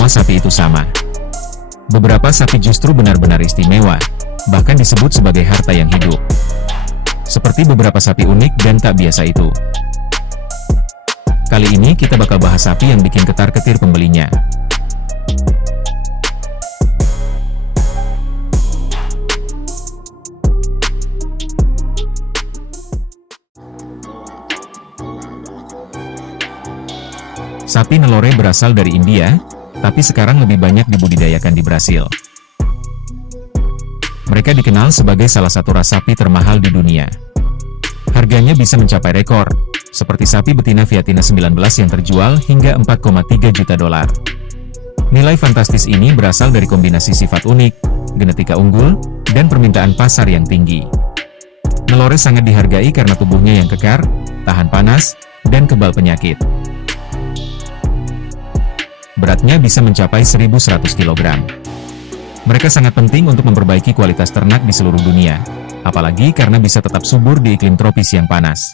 semua sapi itu sama. Beberapa sapi justru benar-benar istimewa, bahkan disebut sebagai harta yang hidup. Seperti beberapa sapi unik dan tak biasa itu. Kali ini kita bakal bahas sapi yang bikin ketar-ketir pembelinya. Sapi Nelore berasal dari India, tapi sekarang lebih banyak dibudidayakan di Brasil. Mereka dikenal sebagai salah satu ras sapi termahal di dunia. Harganya bisa mencapai rekor, seperti sapi betina Viettina 19 yang terjual hingga 4,3 juta dolar. Nilai fantastis ini berasal dari kombinasi sifat unik, genetika unggul, dan permintaan pasar yang tinggi. Nelore sangat dihargai karena tubuhnya yang kekar, tahan panas, dan kebal penyakit. Beratnya bisa mencapai 1.100 kg. Mereka sangat penting untuk memperbaiki kualitas ternak di seluruh dunia, apalagi karena bisa tetap subur di iklim tropis yang panas.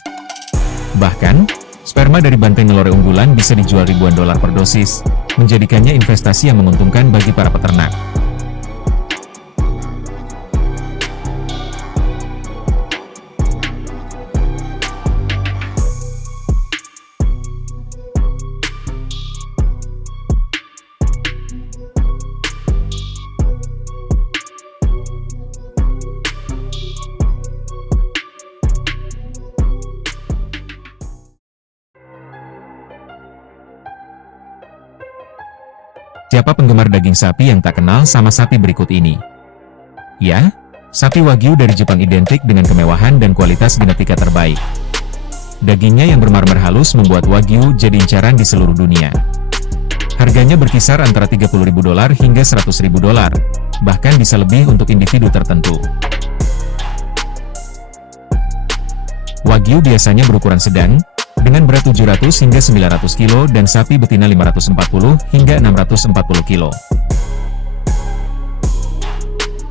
Bahkan, sperma dari banteng Nelore unggulan bisa dijual ribuan dolar per dosis, menjadikannya investasi yang menguntungkan bagi para peternak. Siapa penggemar daging sapi yang tak kenal sama sapi berikut ini? Ya, sapi Wagyu dari Jepang identik dengan kemewahan dan kualitas genetika terbaik. Dagingnya yang bermarmer halus membuat Wagyu jadi incaran di seluruh dunia. Harganya berkisar antara 30.000 dolar hingga 100.000 dolar, bahkan bisa lebih untuk individu tertentu. Wagyu biasanya berukuran sedang, dengan berat 700 hingga 900 kilo dan sapi betina 540 hingga 640 kilo.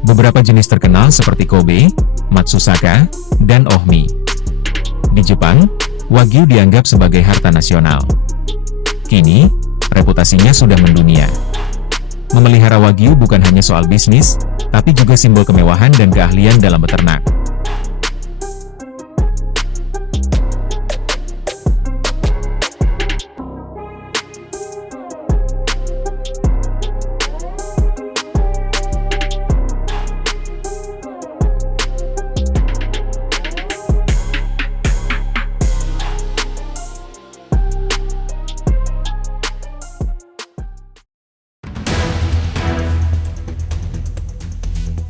Beberapa jenis terkenal seperti Kobe, Matsusaka, dan Ohmi. Di Jepang, Wagyu dianggap sebagai harta nasional. Kini, reputasinya sudah mendunia. Memelihara Wagyu bukan hanya soal bisnis, tapi juga simbol kemewahan dan keahlian dalam beternak.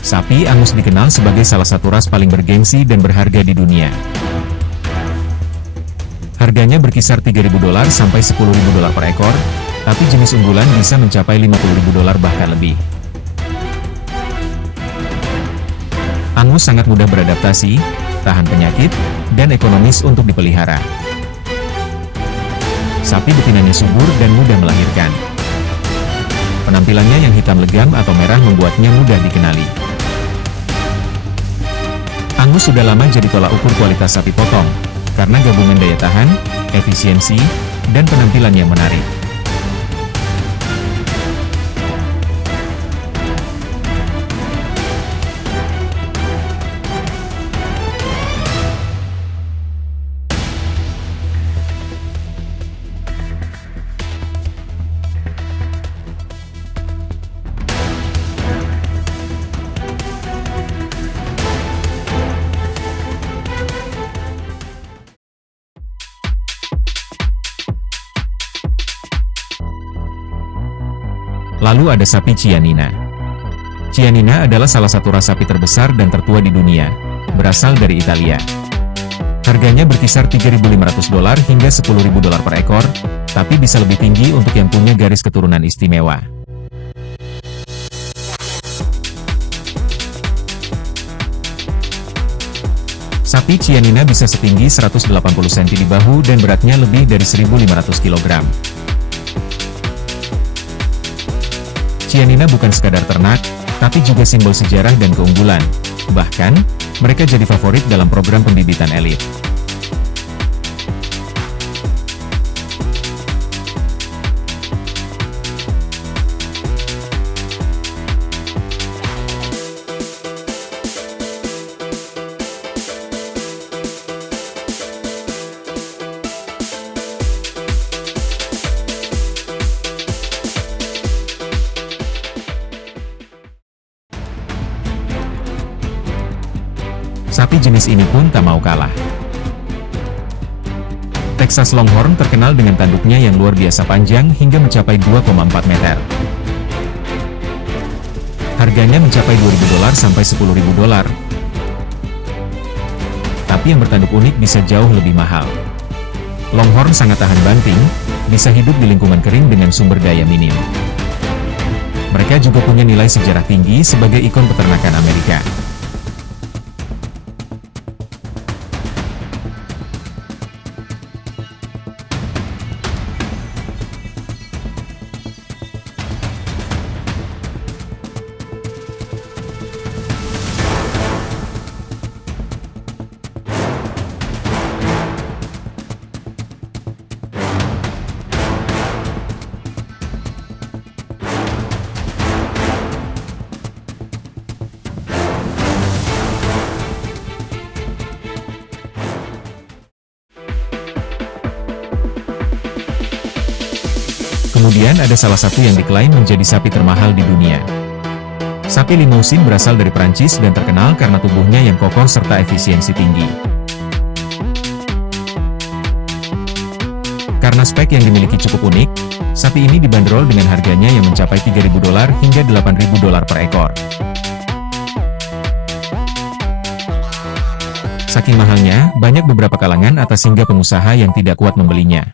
Sapi Angus dikenal sebagai salah satu ras paling bergengsi dan berharga di dunia. Harganya berkisar 3.000 dolar sampai 10.000 dolar per ekor, tapi jenis unggulan bisa mencapai 50.000 dolar bahkan lebih. Angus sangat mudah beradaptasi, tahan penyakit, dan ekonomis untuk dipelihara. Sapi betinanya subur dan mudah melahirkan. Penampilannya yang hitam legam atau merah membuatnya mudah dikenali. Angus sudah lama jadi tolak ukur kualitas sapi potong, karena gabungan daya tahan, efisiensi, dan penampilan yang menarik. Lalu ada sapi Chianina. Chianina adalah salah satu ras sapi terbesar dan tertua di dunia, berasal dari Italia. Harganya berkisar 3.500 dolar hingga 10.000 dolar per ekor, tapi bisa lebih tinggi untuk yang punya garis keturunan istimewa. Sapi Chianina bisa setinggi 180 cm di bahu dan beratnya lebih dari 1.500 kg. Chianina bukan sekadar ternak, tapi juga simbol sejarah dan keunggulan. Bahkan, mereka jadi favorit dalam program pembibitan elit. Sapi jenis ini pun tak mau kalah. Texas Longhorn terkenal dengan tanduknya yang luar biasa panjang hingga mencapai 2,4 meter. Harganya mencapai $2.000 sampai $10.000. Tapi yang bertanduk unik bisa jauh lebih mahal. Longhorn sangat tahan banting, bisa hidup di lingkungan kering dengan sumber daya minim. Mereka juga punya nilai sejarah tinggi sebagai ikon peternakan Amerika. Kemudian ada salah satu yang diklaim menjadi sapi termahal di dunia. Sapi Limousin berasal dari Prancis dan terkenal karena tubuhnya yang kokoh serta efisiensi tinggi. Karena spek yang dimiliki cukup unik, sapi ini dibanderol dengan harganya yang mencapai $3.000 hingga $8.000 per ekor. Saking mahalnya, banyak beberapa kalangan atas hingga pengusaha yang tidak kuat membelinya.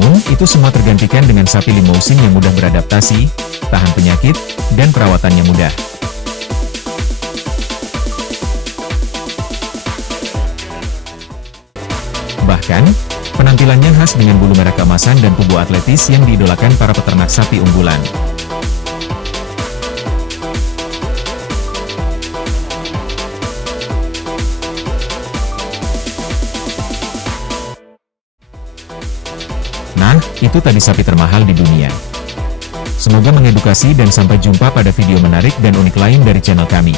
Namun, itu semua tergantikan dengan sapi Limousin yang mudah beradaptasi, tahan penyakit, dan perawatannya mudah. Bahkan, penampilannya khas dengan bulu merah keemasan dan tubuh atletis yang diidolakan para peternak sapi unggulan. Nah, itu tadi sapi termahal di dunia. Semoga mengedukasi dan sampai jumpa pada video menarik dan unik lain dari channel kami.